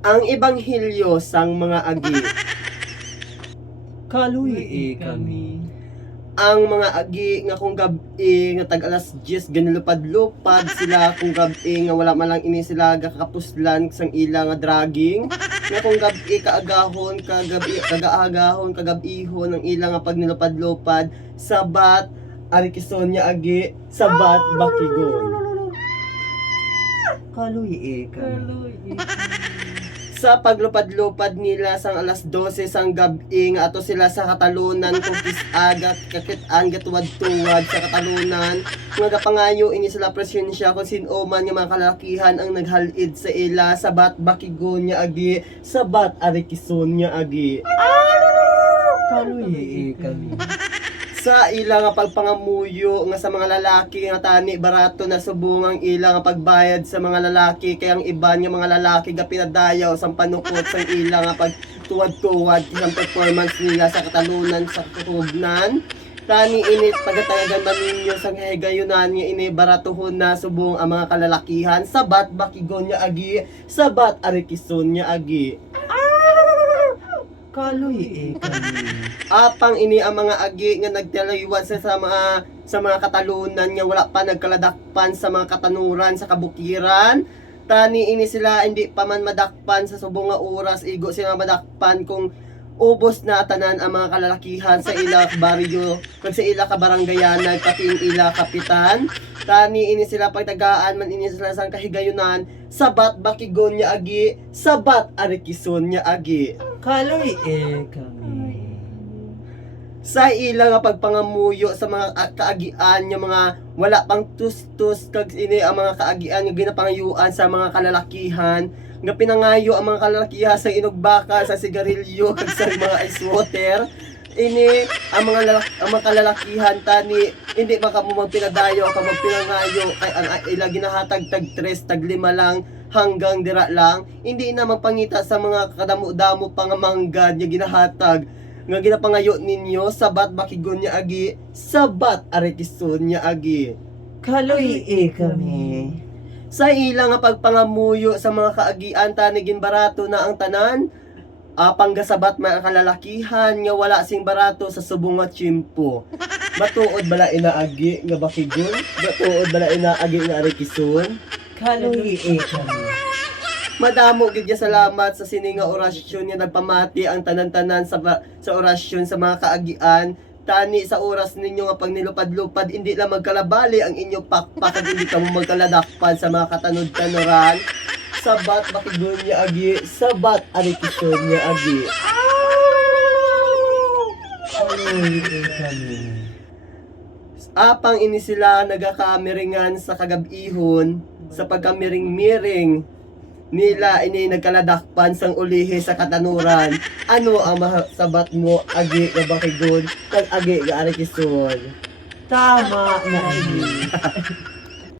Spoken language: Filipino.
Ang ebanghelyo sang mga agi. Kaluhi kami. Ang mga agi nga kung gabi nga tag alas 10 ganilupad-lupad sila kung gabi nga wala man lang ini sila gakapuslan sang ila nga dragging nga kung gabi kaagahon kagabihon ang ila nga pagnilupad-lupad sabat arikison niya agi sabat bakigon. Kaluhi kami. Sa paglupad-lupad nila sang alas 12 sang gabi nga ato sila sa katalunan kung kisagat kakitaan gatuwad-tuwad sa katalunan nga gapangayo ini sila presensya kung sino man nga mga kalakihan ang naghalid sa ila sabat bakigon niya agi sabat arikison niya agi. Kaluhi kami. Sa ila nga pagpangamuyo nga sa mga lalaki nga tani barato na subong ang ila nga pagbayad sa mga lalaki kay ang iba nga mga lalaki ga pinadayaw sang panukot sang ila nga pagtuwad-tuwad isang performance nila sa katalunan sa katugnan tani ini tagatagagan man ninyo sang higayunan nga ini baratohon na subong ang mga kalalakihan sabat bakigon niya agi sabat arikison niya agi. Kaluhi kami. Apang ini ang mga agi nga nagtalaywat sa mga katalunan nga wala pa nagkaladakpan sa mga katanuran sa kabukiran. Tani ini sila hindi pa man madakpan sa subong nga oras igo sila madakpan kung ubos na tanan ang mga kalalakihan sa ila baryo kag sa ila kabaranggayanan pati ang ila kapitan. Tani ini sila pagtagaan man ini sila sang kahigayunan sabat bakigon niya agi sabat arikison niya agi. Kaluhi kami. Sa ila nga pagpangamuyo sa mga kaagian nga mga wala pang tustus kag ini ang mga kaagian nga ginapangayuan sa mga kalalakihan nga pinangayo ang mga kalalakihan sa inugbaka sa sigarilyo kag sa mga ice water ini ang mga kalalakihan tani hindi baka mo magpinadayo ka magpinangayo kay ang ila ginahatag tag 3 tag 5 lang hanggang dira lang hindi na magpangita sa mga kadamo-damo pang manggad nga ginahatag nga ginapangayo ninyo sabat bakigon niya agi sabat arikison niya agi. Kaluhi kami. Sa ila nga pagpangamuyo sa mga kaagian tani ginbarato na ang tanan panggasabat mga kalalakihan nga wala sing barato sa subong nga tiyempo. Matuod bala ina agi nga bakigon, matuod bala ina agi nga arikison. Kaluhi kami. Madamo gid ya salamat sa sini nga orasyon nga nagpamati ang tanan-tanan sa orasyon sa mga kaagian. Tani sa oras ninyo nga pag nilupad-lupad hindi lang magkalabali ang inyo pakpak hindi ka mo magkaladakpan sa mga katanod-tanoran. Sabat bakigon niya agi, sabat arikison niya agi. Kaluhi kami. Apang ini sila nagakamiringan sa kagabihon sa pagkamiring-miring nila ini nagkaladakpan sang ulihi sa katanuran. Ano ang masabat mo agi nga bakigon kag agi nga arikison? Tama na ini.